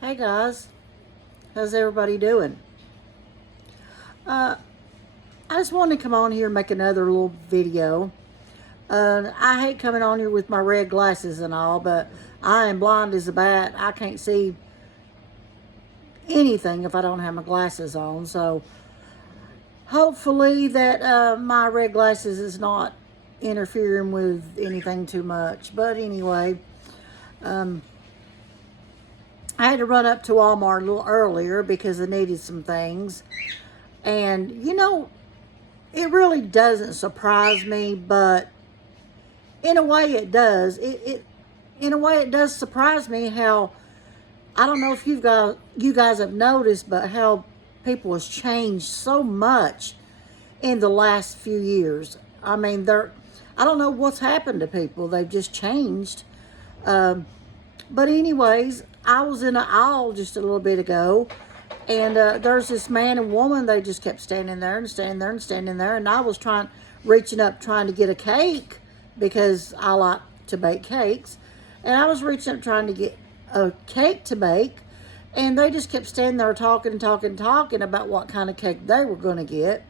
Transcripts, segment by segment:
Hey guys, how's everybody doing? Uh, I just wanted to come on here and make another little video. I hate coming on here with my red glasses and all, but I am blind as a bat. I can't see anything if I don't have my glasses on. So hopefully that my red glasses is not interfering with anything too much. But anyway, I had to run up to Walmart a little earlier because I needed some things. And it really doesn't surprise me, but in a way it does. In a way it does surprise me how, I don't know if you guys have noticed, but how people has changed so much in the last few years. I mean, I don't know what's happened to people. They've just changed. But anyways, I was in an aisle just a little bit ago, and there's this man and woman. They just kept standing there and standing there and standing there, and I was reaching up, trying to get a cake because I like to bake cakes, and I was reaching up trying to get a cake to bake, and they just kept standing there talking and talking and talking about what kind of cake they were going to get.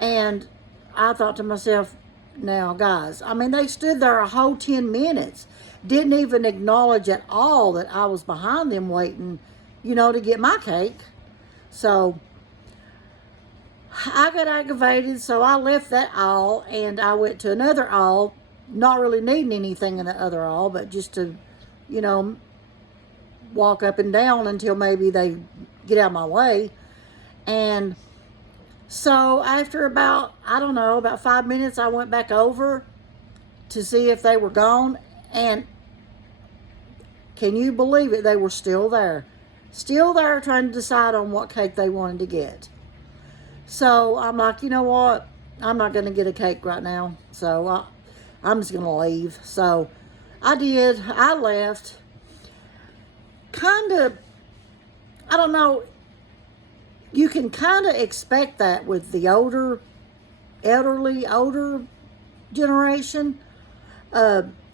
And I thought to myself, now guys, I mean, they stood there a whole 10 minutes, didn't even acknowledge at all that I was behind them waiting, to get my cake. So I got aggravated, so I left that aisle and I went to another aisle, not really needing anything in the other aisle, but just to, walk up and down until maybe they get out of my way. And so after about 5 minutes, I went back over to see if they were gone. And can you believe it? They were still there. Still there trying to decide on what cake they wanted to get. So I'm like, you know what? I'm not going to get a cake right now. So I'm just going to leave. So I did. I left. Kind of, I don't know. You can kind of expect that with the older generation.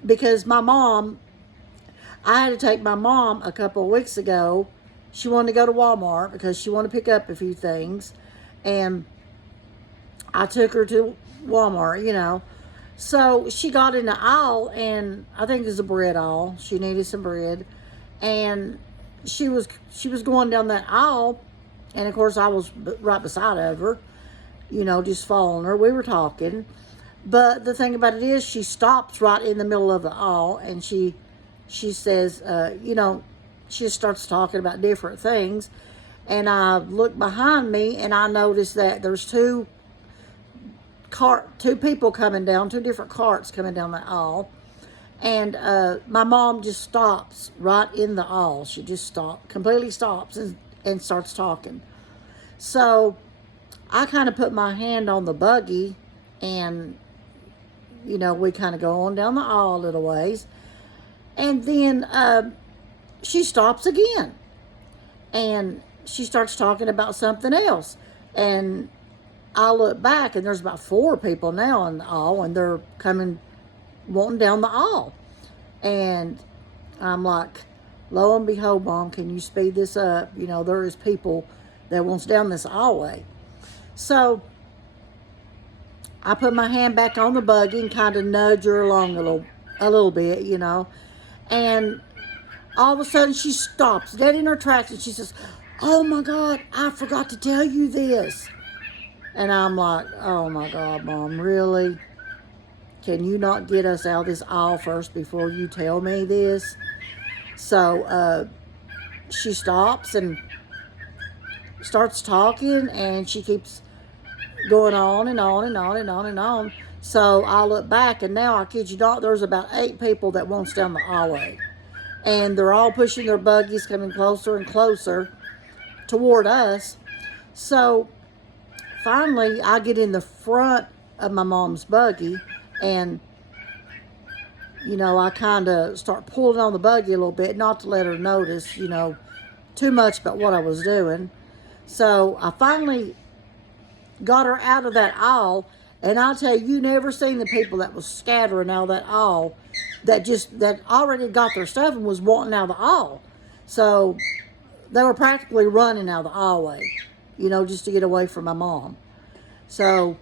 Because I had to take my mom a couple of weeks ago. She wanted to go to Walmart because she wanted to pick up a few things. And I took her to Walmart, So she got in the aisle, and I think it was a bread aisle. She needed some bread. And she was going down that aisle. And of course I was right beside of her, just following her. We were talking. But the thing about it is, she stops right in the middle of the aisle, and she says, she starts talking about different things. And I look behind me, and I notice that there's two people coming down, two different carts coming down the aisle. And my mom just stops right in the aisle. She just completely stops and starts talking. So I kind of put my hand on the buggy, and we kind of go on down the aisle a little ways. And then she stops again. And she starts talking about something else. And I look back, and there's about 4 people now in the aisle, and they're wanting down the aisle. And I'm like, lo and behold, Mom, can you speed this up? There is people that wants down this aisleway. So I put my hand back on the buggy and kind of nudge her along a little bit, And all of a sudden she stops dead in her tracks, and she says, "Oh my God, I forgot to tell you this." And I'm like, "Oh my God, Mom, really? Can you not get us out of this aisle first before you tell me this?" So she stops and starts talking, and she keeps going on and on and on and on and on. So I look back, and now, I kid you not, there's about 8 people that wants down the aisleway. And they're all pushing their buggies, coming closer and closer toward us. So finally, I get in the front of my mom's buggy, and I kind of start pulling on the buggy a little bit, not to let her notice, too much about what I was doing. So I finally got her out of that aisle, and I'll tell you, you never seen the people that was scattering out of that aisle that already got their stuff and was wanting out of the aisle. So they were practically running out of the hallway, just to get away from my mom. So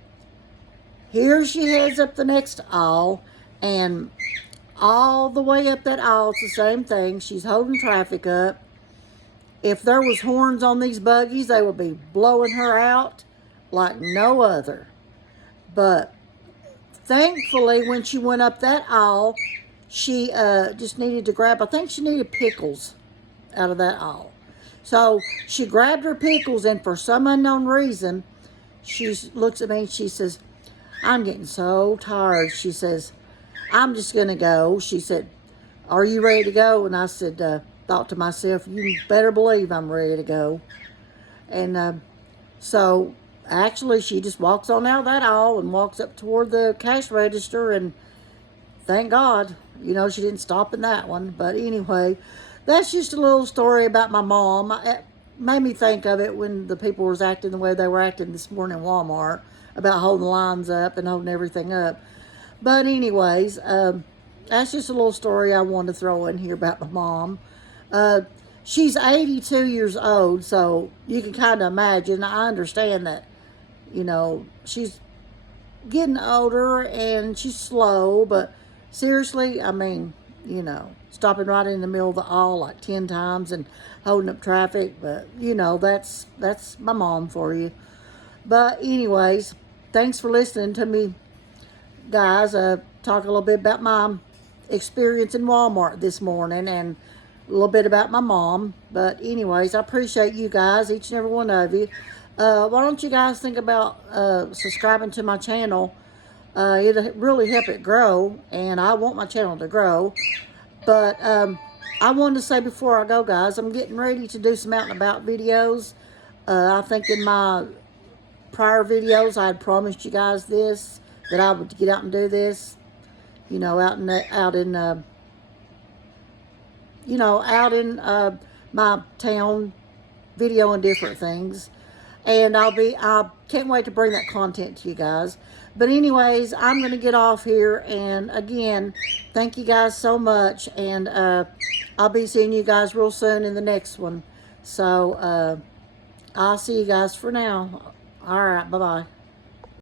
here she heads up the next aisle, and all the way up that aisle, it's the same thing. She's holding traffic up. If there was horns on these buggies, they would be blowing her out like no other. But thankfully, when she went up that aisle, she just needed to grab, I think she needed pickles out of that aisle. So she grabbed her pickles, and for some unknown reason, she looks at me and she says, I'm getting so tired. She says, I'm just going to go. She said, are you ready to go? And I said, thought to myself, you better believe I'm ready to go. And so actually she just walks on out of that aisle and walks up toward the cash register, and thank God, she didn't stop in that one. But anyway, that's just a little story about my mom. It made me think of it when the people was acting the way they were acting this morning in Walmart about holding the lines up and holding everything up. But anyways, that's just a little story I wanted to throw in here about my mom. She's 82 years old, so you can kind of imagine. I understand that, she's getting older and she's slow, but seriously, I mean, stopping right in the middle of the aisle like 10 times and holding up traffic, but, that's my mom for you. But anyways, thanks for listening to me, guys. Talk a little bit about my experience in Walmart this morning and a little bit about my mom. But anyways, I appreciate you guys, each and every one of you. Why don't you guys think about subscribing to my channel? It'll really help it grow, and I want my channel to grow. But I wanted to say before I go, guys, I'm getting ready to do some out and about videos. I think in my prior videos I had promised you guys this, that I would get out and do this, out in my town, videoing different things. And I can't wait to bring that content to you guys. But anyways, I'm going to get off here. And again, thank you guys so much. And I'll be seeing you guys real soon in the next one. So I'll see you guys for now. All right, bye-bye.